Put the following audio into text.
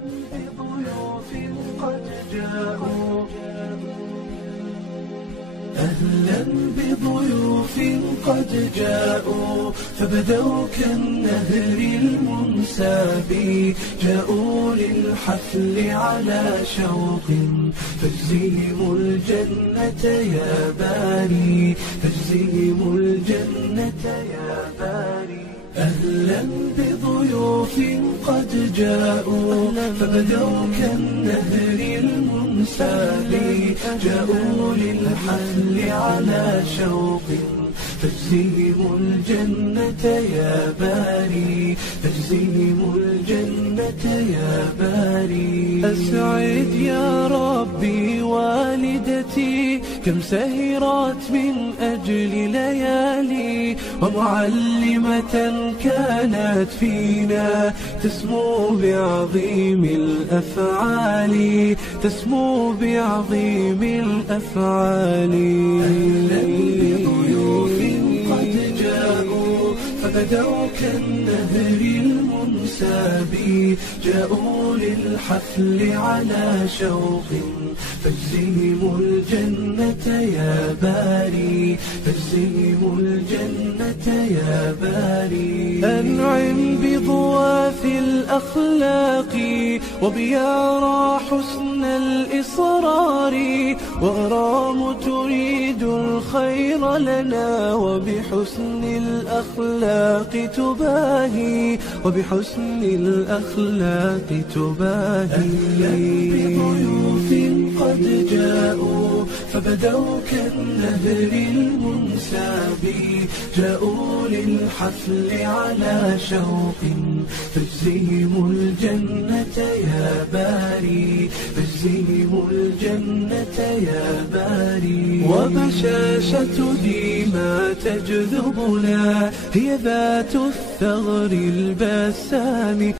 بضيوف قد جاءوا أهلا بضيوف قد جاءوا فبدوا كالنهر المنساب جاءوا للحفل على شوق فاجزهم الجنة يا باري فاجزهم الجنة يا باري أهلا بضيوف قد جاءوا فبدوا كالنهر المنساب جاءوا للحفل على شوق فاجزهم الجنة يا باري فاجزهم الجنة يا باري أسعد يا ربي والدتي كم سهرت من أجل ليالي ومعلمة كانت فينا تسمو بعظيم الأفعال تسمو بعظيم الأفعال أهلا بضيوف قد جاءوا فبدوا كالنهر المنساب جاءوا للحفل على شوق فاجزهم الجنة يا باري فاجزهم الجنة يا باري أنعم بضواف الأخلاق وبيارى حسن الإصرار وغرام تريد الخير لنا وبحسن الأخلاق تباهي وبحسن الأخلاق تباهي بضيوف قد جاءوا فبدوا كالنهر المنساب جاءوا للحفل على شوق فاجزهم الجنة يا باري فاجزهم الجنة يا باري وبشاشة ديما تجذبنا هي ذات الثغر البسام